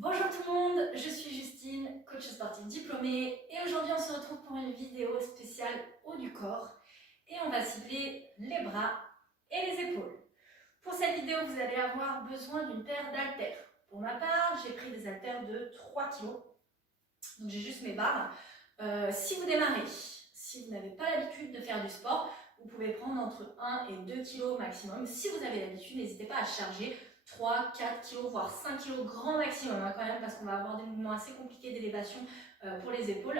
Bonjour tout le monde, je suis Justine, coach sportif diplômée et aujourd'hui on se retrouve pour une vidéo spéciale haut du corps et on va cibler les bras et les épaules. Pour cette vidéo, vous allez avoir besoin d'une paire d'haltères. Pour ma part, j'ai pris des haltères de 3 kg, donc j'ai juste mes barres. Si vous démarrez, si vous n'avez pas l'habitude de faire du sport, vous pouvez prendre entre 1 et 2 kg maximum. Si vous avez l'habitude, n'hésitez pas à charger 3, 4 kg, voire 5 kg grand maximum quand même, parce qu'on va avoir des mouvements assez compliqués d'élévation pour les épaules.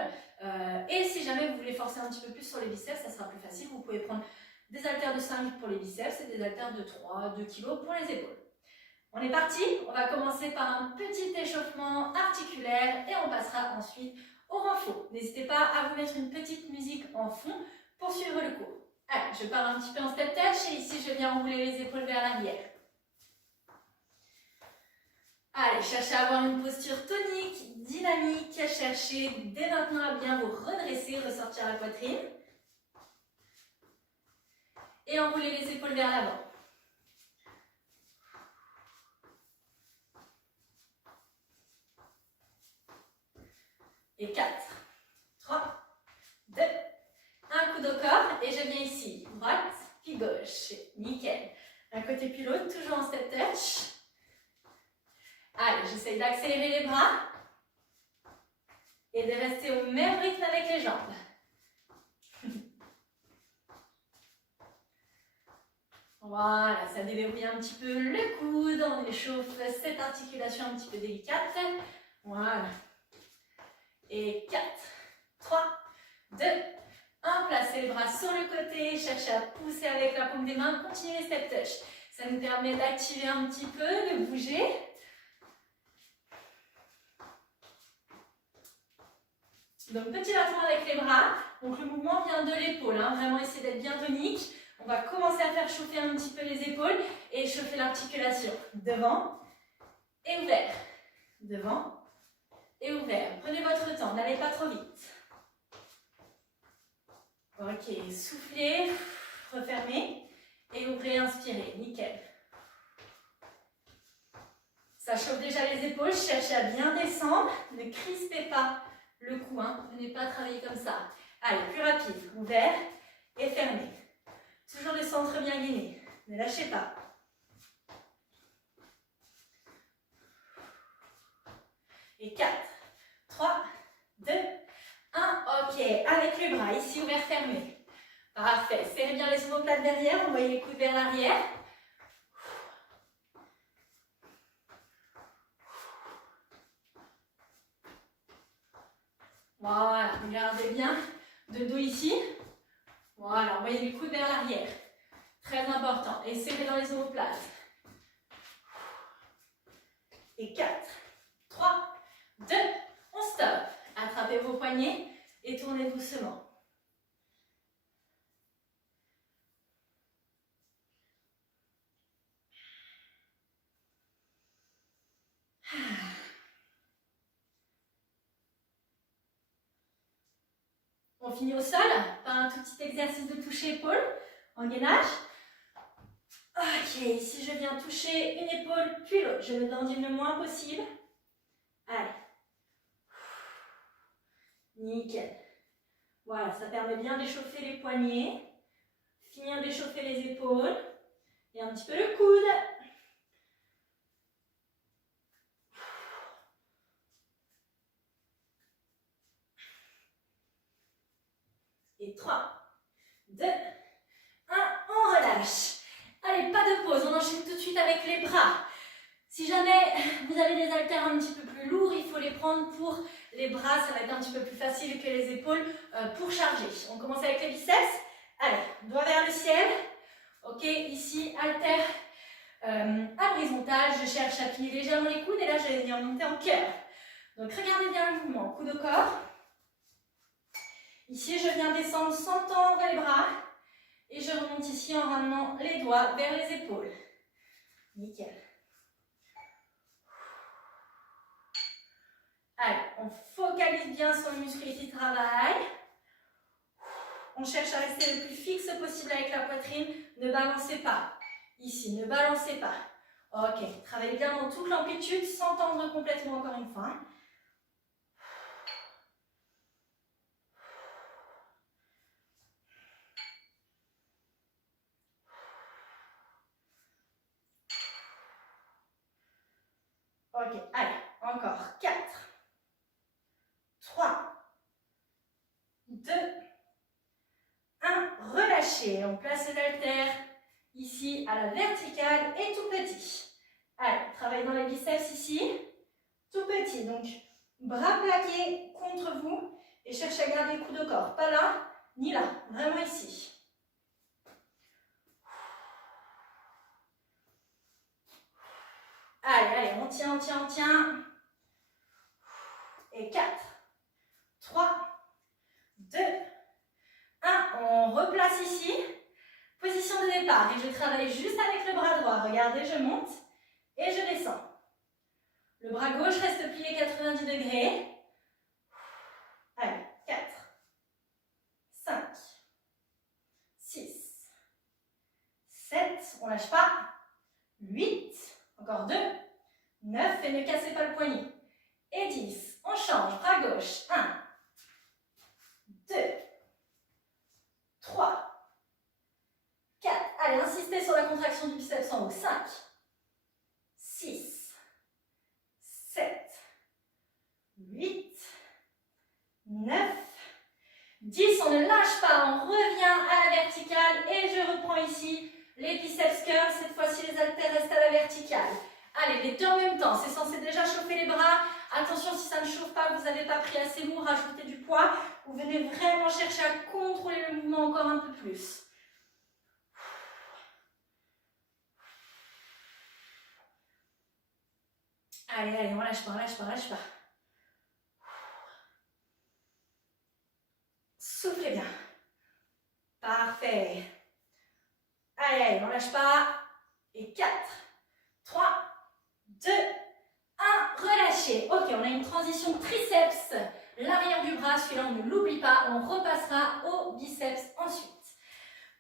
Et si jamais vous voulez forcer un petit peu plus sur les biceps, ça sera plus facile. Vous pouvez prendre des haltères de 5 pour les biceps et des haltères de 3, 2 kg pour les épaules. On est parti, on va commencer par un petit échauffement articulaire et on passera ensuite au renfort. N'hésitez pas à vous mettre une petite musique en fond pour suivre le cours. Allez, je pars un petit peu en step touch et ici je viens enrouler les épaules vers l'arrière. Allez, cherchez à avoir une posture tonique, dynamique. Cherchez dès maintenant à bien vous redresser, ressortir la poitrine. Et enrouler les épaules vers l'avant. Et 4, 3, 2, un coup au corps. Et je viens ici, droite, puis gauche. Nickel. Un côté puis l'autre, toujours en step touch. Allez, j'essaye d'accélérer les bras et de rester au même rythme avec les jambes. Voilà, ça déverrouille un petit peu le coude, on échauffe cette articulation un petit peu délicate. Voilà. Et 4, 3, 2, 1. Placez les bras sur le côté, cherchez à pousser avec la paume des mains, continuez les step touch. Ça nous permet d'activer un petit peu, de bouger. Donc petit battement avec les bras, donc le mouvement vient de l'épaule, vraiment essayez d'être bien tonique. On va commencer à faire chauffer un petit peu les épaules et chauffer l'articulation. Devant et ouvert, devant et ouvert. Prenez votre temps, n'allez pas trop vite. Ok, soufflez, refermez et ouvrez, inspirez, nickel. Ça chauffe déjà les épaules, cherchez à bien descendre, ne crispez pas le cou, venez pas travailler comme ça. Allez, plus rapide, ouvert et fermé. Toujours le centre bien gainé, ne lâchez pas. Et 4, 3, 2, 1, ok, avec les bras, ici ouvert, fermé. Parfait, serrez bien les omoplates derrière, envoyez les coudes vers l'arrière. Voilà, regardez bien, de dos ici. Voilà, envoyez les coudes vers l'arrière. Très important, et serrez dans les omoplates. Et 4, 3, 2, on stop. Attrapez vos poignets et tournez doucement. On finit au sol par un tout petit exercice de toucher épaule en gainage. Ok, ici je viens toucher une épaule puis l'autre. Je me dandine le moins possible. Allez. Nickel. Voilà, ça permet bien d'échauffer les poignets, finir d'échauffer les épaules et un petit peu le coude. Et 3, 2, 1, on relâche. Allez, pas de pause, on enchaîne tout de suite avec les bras. Si jamais vous avez des haltères un petit peu plus lourds, il faut les prendre pour les bras, ça va être un petit peu plus facile que les épaules pour charger. On commence avec les biceps. Allez, doigt vers le ciel. Ok, ici, haltère à l'horizontale, je cherche à plier légèrement les coudes et là je vais venir monter en cœur. Donc regardez bien le mouvement, coude au corps. Ici, je viens descendre sans tendre les bras et je remonte ici en ramenant les doigts vers les épaules. Nickel. Allez, on focalise bien sur le muscle qui travaille. On cherche à rester le plus fixe possible avec la poitrine. Ne balancez pas. Ici, ne balancez pas. Ok, travaillez bien dans toute l'amplitude sans tendre complètement encore une fois. Ok, allez, encore 4, 3, 2, 1. Relâchez. On place les haltères ici à la verticale et tout petit. Allez, travaille dans les biceps ici, tout petit. Donc, bras plaqués contre vous et cherchez à garder le coude au corps. Pas là, ni là, vraiment ici. Allez, allez, on tient, on tient, on tient. Et 4, 3, 2, 1. On replace ici. Position de départ. Et je travaille juste avec le bras droit. Regardez, je monte et je descends. Le bras gauche reste plié 90 degrés. Allez, 4, 5, 6, 7, on lâche pas. 8, encore 2, 9, et ne cassez pas le poignet. Et 10, on change, bras gauche. 1, 2, 3, 4. Allez, insistez sur la contraction du biceps en haut. 5, 6, 7, 8, 9, 10. On ne lâche pas, on revient à la verticale et je reprends ici les biceps curls. Cette fois-ci, les haltères restent à la verticale. Allez, les deux en même temps. C'est censé déjà chauffer les bras. Attention, si ça ne chauffe pas, vous n'avez pas pris assez lourd, rajoutez du poids. Vous venez vraiment chercher à contrôler le mouvement encore un peu plus. Allez, allez, on lâche pas, on lâche pas, on lâche pas. Soufflez bien. Parfait. Allez, allez, on lâche pas. Et 4, 3, 2, 1. Relâchez. Ok, on a une transition triceps. L'arrière du bras, celui-là, on ne l'oublie pas. On repassera au biceps ensuite.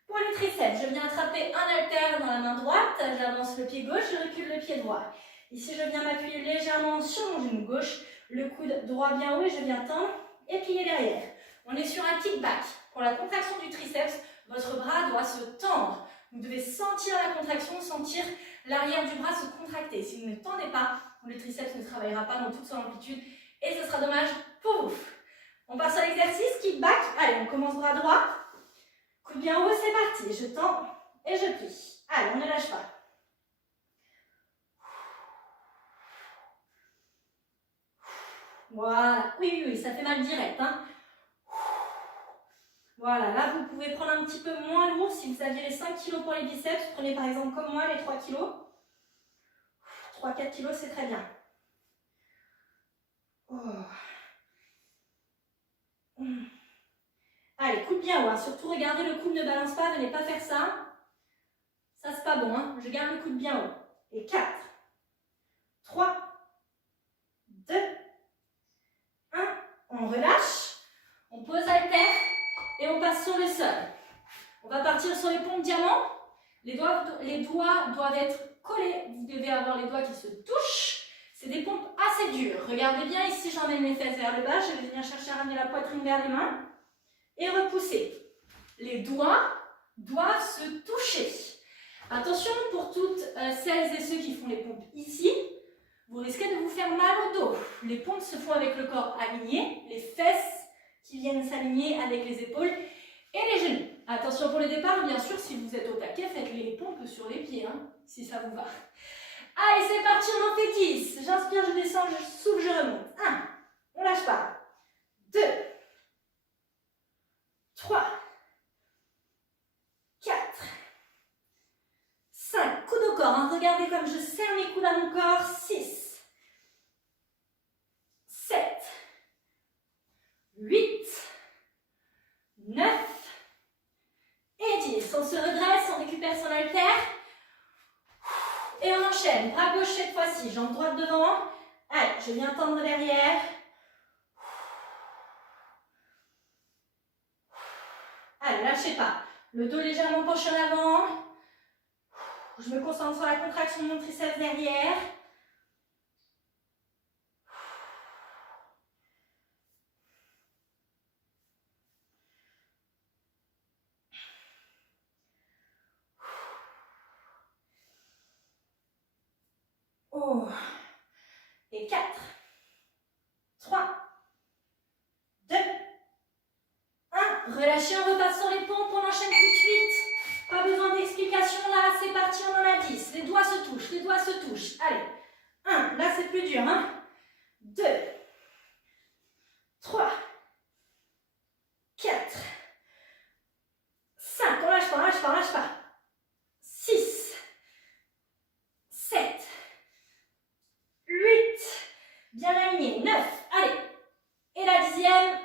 Pour les triceps, je viens attraper un haltère dans la main droite. J'avance le pied gauche, je recule le pied droit. Ici, je viens m'appuyer légèrement sur mon genou gauche. Le coude droit bien haut et je viens tendre et plier derrière. On est sur un kickback. Pour la contraction du triceps, votre bras doit se tendre. Vous devez sentir la contraction, sentir l'arrière du bras se contracter. Si vous ne tendez pas, le triceps ne travaillera pas dans toute son amplitude et ce sera dommage pour vous. On passe à l'exercice, kickback. Allez, on commence bras droit. Coude bien haut, c'est parti. Je tends et je plie. Allez, on ne lâche pas. Voilà. Oui, oui, ça fait mal direct. Hein. Voilà, là, vous pouvez prendre un petit peu moins lourd. Si vous aviez les 5 kg pour les biceps, prenez par exemple comme moi les 3 kg. 3-4 kg, c'est très bien. Oh. Allez, coude bien haut. Hein. Surtout, regardez, le coude ne balance pas. Venez pas faire ça. Ça, c'est pas bon. Hein. Je garde le coude bien haut. Et 4, 3, 2, 1. On relâche. On pose haltère et on passe sur le sol. On va partir sur les pompes diamant. Les doigts doivent être collés. Vous devez avoir les doigts qui se touchent. C'est des pompes assez dures. Regardez bien ici, j'emmène les fesses vers le bas. Je vais venir chercher à ramener la poitrine vers les mains. Et repousser. Les doigts doivent se toucher. Attention pour toutes celles et ceux qui font les pompes ici. Vous risquez de vous faire mal au dos. Les pompes se font avec le corps aligné. Les fesses qui viennent s'aligner avec les épaules et les genoux. Attention pour le départ, bien sûr, si vous êtes au taquet, faites les pompes sur les pieds, hein, si ça vous va. Allez, c'est parti, on en fait 10. J'inspire, je descends, je souffle, je remonte. 1, on lâche pas. 2, 3, 4, 5, coude au corps. Hein. Regardez comme je serre mes coudes à mon corps. 6, 7, 8, 9 et 10. On se redresse, on récupère son haltère. Et on enchaîne. Bras gauche cette fois-ci, jambe droite devant. Allez, je viens tendre derrière. Allez, lâchez pas. Le dos légèrement penché en avant. Je me concentre sur la contraction de mon triceps derrière. Oh. Et 4, 3, 2, 1. Relâchez, on repasse sur les pompes, on enchaîne tout de suite. Pas besoin d'explication là, c'est parti, on en a 10. Les doigts se touchent, les doigts se touchent. Allez, 1, là c'est plus dur, hein. 2, 3, 4, 5, on lâche pas, on lâche pas, on lâche pas. 6, 7, 8, bien aligné, 9, allez. Et la 10e.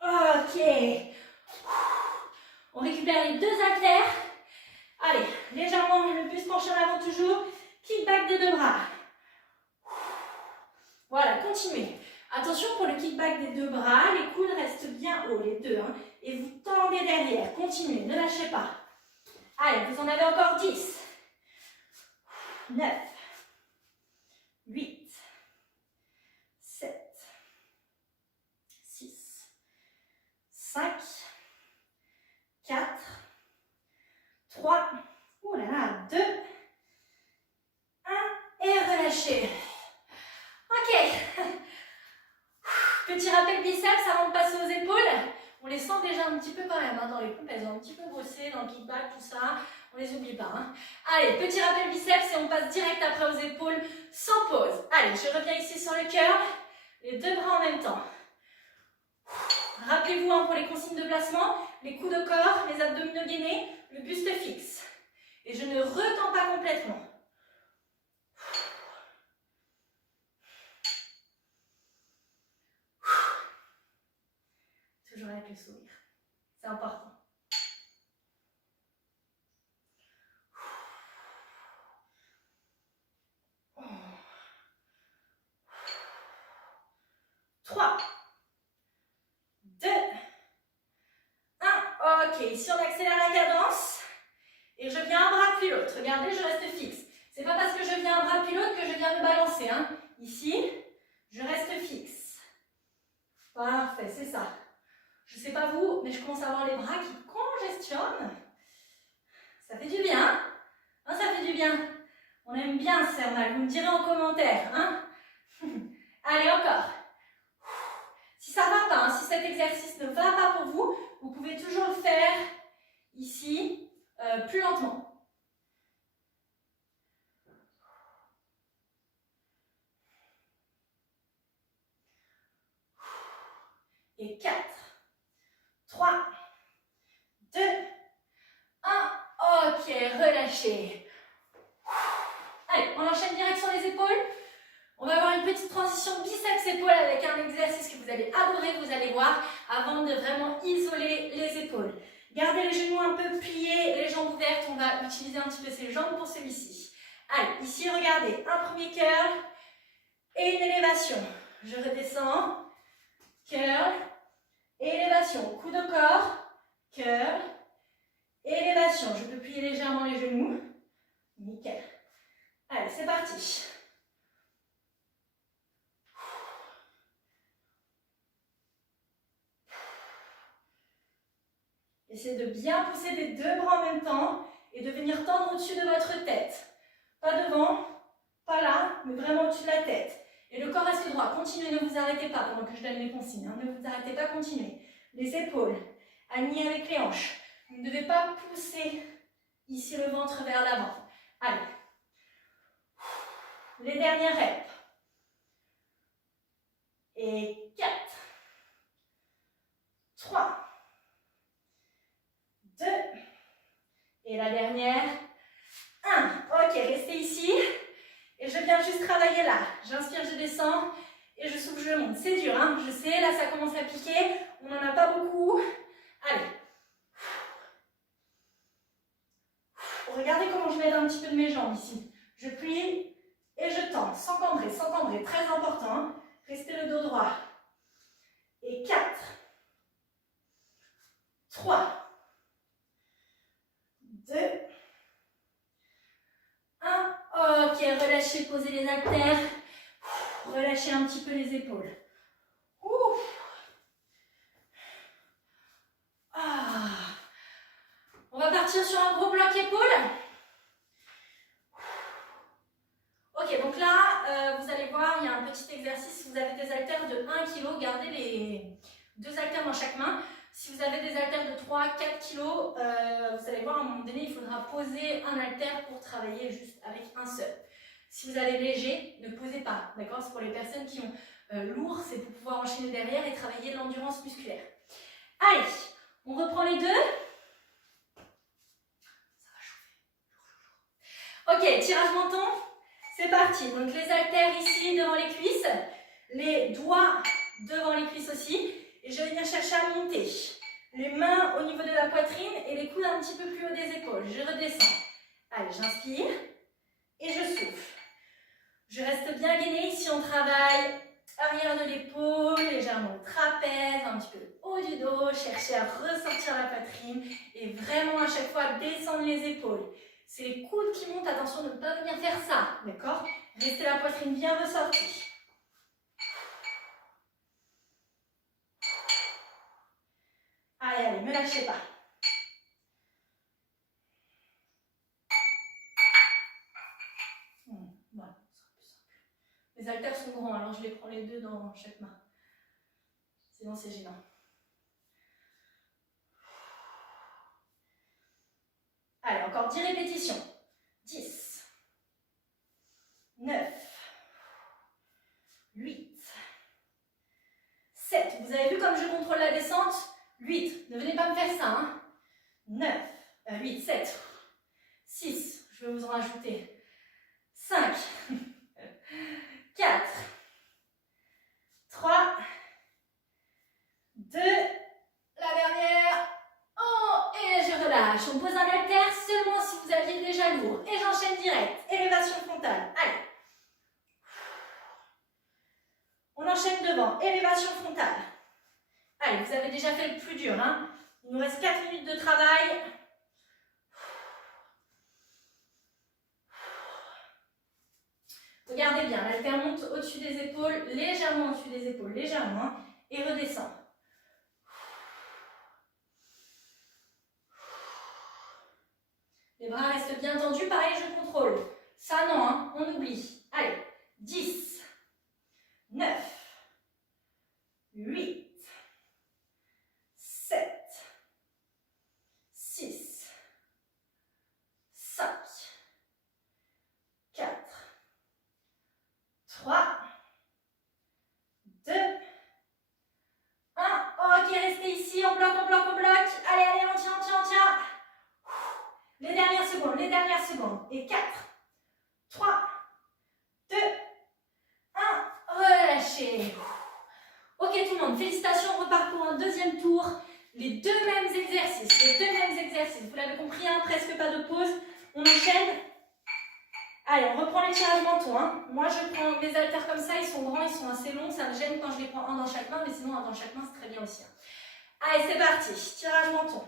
Ok. On récupère les 2 haltères. Allez, légèrement le buste penché en avant toujours. Kickback des 2 bras. Voilà, continuez. Attention pour le kickback des 2 bras, les coudes restent bien hauts, les deux. Hein, et vous tendez derrière. Continuez, ne lâchez pas. Allez, vous en avez encore 10. 9, 8, 7, 6, 5, 4, 3, oh là là, 2, 1, et relâchez. Ok. Petit rappel biceps avant de passer aux épaules. On les sent déjà un petit peu quand même, hein, dans les pompes, elles ont un petit peu bossé, dans le kickback, tout ça. On les oublie pas. Hein. Allez, petit rappel biceps et on passe direct après aux épaules sans pause. Allez, je reviens ici sur le cœur, les 2 bras en même temps. Rappelez-vous hein, pour les consignes de placement, les coudes au corps, les abdominaux gainés, le buste fixe. Et je ne retends pas complètement. Toujours avec le sourire. C'est important. Oh. 3, 2, 1. Ok, ici on accélère la cadence. Et je viens un bras puis l'autre. Regardez, je reste fixe. C'est pas parce que je viens un bras puis l'autre que je viens me balancer. Hein. Ici, je reste fixe. Parfait, c'est ça. Je sais pas vous, mais je commence à avoir les bras qui congestionnent. Ça fait du bien. Hein, ça fait du bien. On aime bien se faire mal. Vous me direz en commentaire. Hein. Allez, encore. Si ça ne va pas, hein, si cet exercice ne va pas pour vous, vous pouvez toujours le faire ici, plus lentement. Et 4, 3, 2, 1. Ok, relâchez. Allez, on enchaîne direct sur les épaules. On va avoir une petite transition biceps-épaules avec un exercice que vous allez adorer, vous allez voir, avant de vraiment isoler les épaules. Gardez les genoux un peu pliés, les jambes ouvertes. On va utiliser un petit peu ses jambes pour celui-ci. Allez, ici, regardez, un premier curl et une élévation. Je redescends, curl, élévation, coude au corps, curl, élévation. Je peux plier légèrement les genoux. Nickel. Allez, c'est parti. Essayez de bien pousser les 2 bras en même temps et de venir tendre au-dessus de votre tête. Pas devant, pas là, mais vraiment au-dessus de la tête. Et le corps reste droit. Continuez, ne vous arrêtez pas pendant que je donne les consignes. Hein. Ne vous arrêtez pas, continuez. Les épaules alignées avec les hanches. Vous ne devez pas pousser ici le ventre vers l'avant. Allez. Les dernières reps. Et 4, 3, 2, et la dernière, 1. Ok, restez ici. Et je viens juste travailler là. J'inspire, je descends et je souffle, je monte. C'est dur, hein, je sais, là ça commence à piquer. On n'en a pas beaucoup. Allez. Regardez comment je m'aide un petit peu de mes jambes ici. Je plie et je tends, sans cambrer, très important. Hein. Restez le dos droit. Et 4, 3, 2, Ok, relâchez, posez les haltères. Relâchez un petit peu les épaules. Ah. On va partir sur un gros bloc épaule. Ok, donc là, vous allez voir, il y a un petit exercice. Si vous avez des haltères de 1 kg, gardez les 2 haltères dans chaque main. Si vous avez des haltères de 3-4 kg, vous allez voir, à un moment donné, il faudra poser un haltère pour travailler juste avec un seul. Si vous avez léger, ne posez pas, d'accord? C'est pour les personnes qui ont lourd, c'est pour pouvoir enchaîner derrière et travailler l'endurance musculaire. Allez, on reprend les deux. Ça va chauffer. Ok, tirage menton, c'est parti. Donc les haltères ici devant les cuisses, les doigts devant les cuisses aussi. Et je vais venir chercher à monter. Les mains au niveau de la poitrine et les coudes un petit peu plus haut des épaules. Je redescends. Allez, j'inspire et je souffle. Je reste bien gainée. Ici, on travaille arrière de l'épaule, légèrement le trapèze, un petit peu le haut du dos. Cherchez à ressortir la poitrine et vraiment à chaque fois descendre les épaules. C'est les coudes qui montent. Attention de ne pas venir faire ça. D'accord? Restez la poitrine bien ressortie. Allez, allez, ne lâchez pas. Voilà, ce sera plus simple. Les haltères sont grands, alors je les prends les deux dans chaque main. Sinon, c'est gênant. Allez, encore 10 répétitions. 10, 9, 8, 7. Vous avez vu comme je contrôle la descente? 8. Ne venez pas me faire ça. Hein. 9, 8, 7, 6. Je vais vous en rajouter. 5, 4, 3, 2, la dernière. Oh, et je relâche. On pose un haltère seulement si vous aviez déjà lourd. Et j'enchaîne direct. Élévation frontale. Allez. On enchaîne devant. Élévation frontale. Allez, vous avez déjà fait le plus dur. Hein. Il nous reste 4 minutes de travail. Regardez bien. L'haltère monte au-dessus des épaules. Légèrement au-dessus des épaules. Légèrement. Hein, et redescend. Les bras restent bien tendus. Pareil, je contrôle. Ça, non. Hein, on oublie. Allez. 10, 9, 8, 7, 6, 5, 4, 3, 2, 1. Ok, restez ici, on bloque, on bloque, on bloque. Allez, allez, on tient, on tient, on tient. Les dernières secondes, les dernières secondes. Et 4, 3, 2, 1. Relâchez. Ok tout le monde, félicitations, on repart pour un deuxième tour. Les deux mêmes exercices. Vous l'avez compris, hein, presque pas de pause. On enchaîne. Allez, on reprend les tirages mentons. Hein. Moi, je prends des haltères comme ça, ils sont grands, ils sont assez longs. Ça me gêne quand je les prends un dans chaque main, mais sinon un dans chaque main, c'est très bien aussi. Hein. Allez, c'est parti. Tirage menton.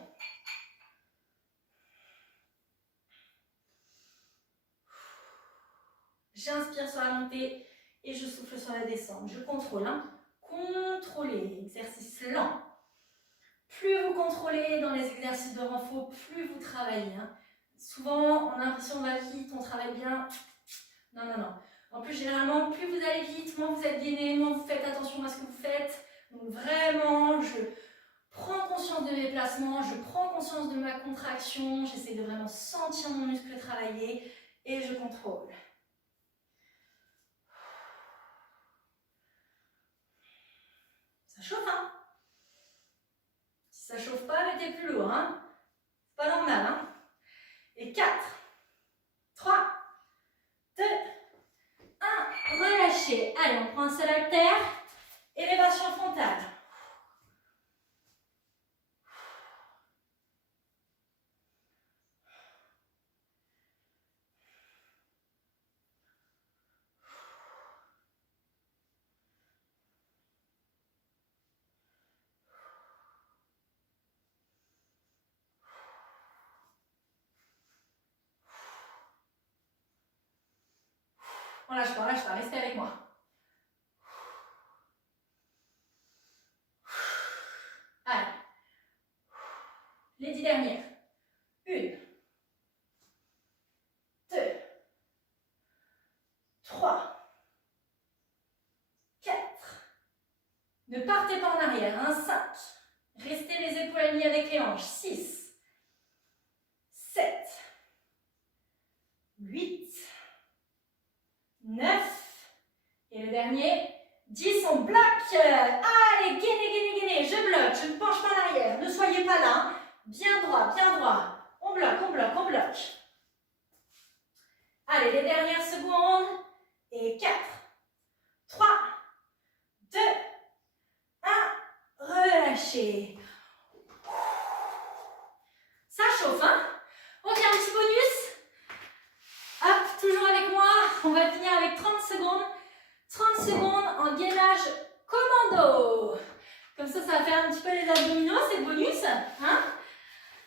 J'inspire sur la montée et je souffle sur la descente. Je contrôle. Hein. Contrôlez, exercice lent. Plus vous contrôlez dans les exercices de renfort, plus vous travaillez. Hein. Souvent, on a l'impression qu'on va vite, on travaille bien. Non, non, non. En plus, généralement, plus vous allez vite, moins vous êtes gainé, moins vous faites attention à ce que vous faites. Donc vraiment, je prends conscience de mes placements, je prends conscience de ma contraction, j'essaie de vraiment sentir mon muscle travailler et je contrôle. Ça chauffe, hein? Si ça chauffe pas, mettez plus lourd, hein? C'est pas normal, hein? Et 4, 3, 2, 1, relâchez. Allez, on prend un seul haltère, élévation frontale. On lâche pas, restez avec moi. Allez. Les 10 dernières. 1, 2, 3, 4. Ne partez pas en arrière, hein, 5. Restez les épaules alignées avec les hanches, 6, 7, 8, 9, et le dernier, 10, on bloque. Allez, gainez, je bloque, je ne penche pas en arrière, ne soyez pas là, bien droit, on bloque. Allez, les dernières secondes, et 4, 3, 2, 1, relâchez. Ça chauffe, hein? Ok, un petit bonus. Hop, toujours avec moi. On va finir avec 30 secondes. 30 secondes en gainage commando. Comme ça va faire un petit peu les abdominaux, c'est le bonus. Hein?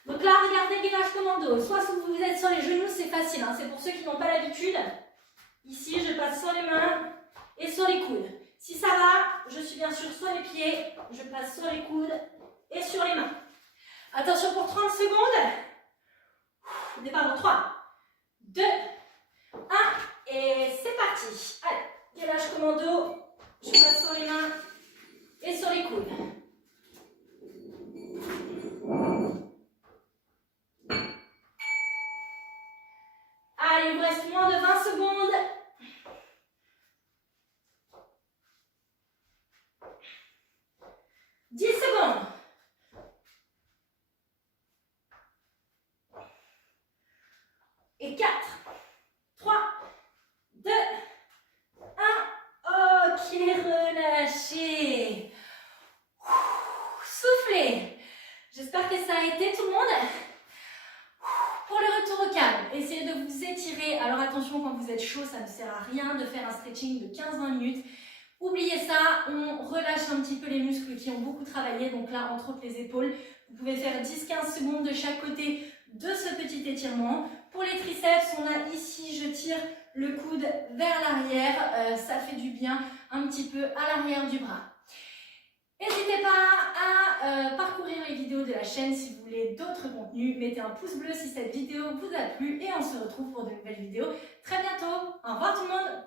Donc là, regardez, gainage commando. Soit si vous êtes sur les genoux, c'est facile. Hein? C'est pour ceux qui n'ont pas l'habitude. Ici, je passe sur les mains et sur les coudes. Si ça va, je suis bien sûr sur les pieds. Je passe sur les coudes et sur les mains. Attention pour 30 secondes. Départ dans 3, 2, 1 et c'est parti. Allez, gainage commando. Je passe sur les mains et sur les coudes. Allez, il vous reste moins de 20 secondes. Secondes. Et 4, 3, 2, 1. Ok, relâchez. Soufflez. J'espère que ça a été tout le monde. Pour le retour au calme, essayez de vous étirer. Alors attention, quand vous êtes chaud, ça ne sert à rien de faire un stretching de 15-20 minutes. Oubliez ça, on relâche un petit peu les muscles qui ont beaucoup travaillé. Donc là, entre autres les épaules, vous pouvez faire 10-15 secondes de chaque côté de ce petit étirement. Pour les triceps, on a ici, je tire le coude vers l'arrière. Ça fait du bien un petit peu à l'arrière du bras. N'hésitez pas à parcourir les vidéos de la chaîne si vous voulez d'autres contenus. Mettez un pouce bleu si cette vidéo vous a plu et on se retrouve pour de nouvelles vidéos très bientôt. Au revoir tout le monde!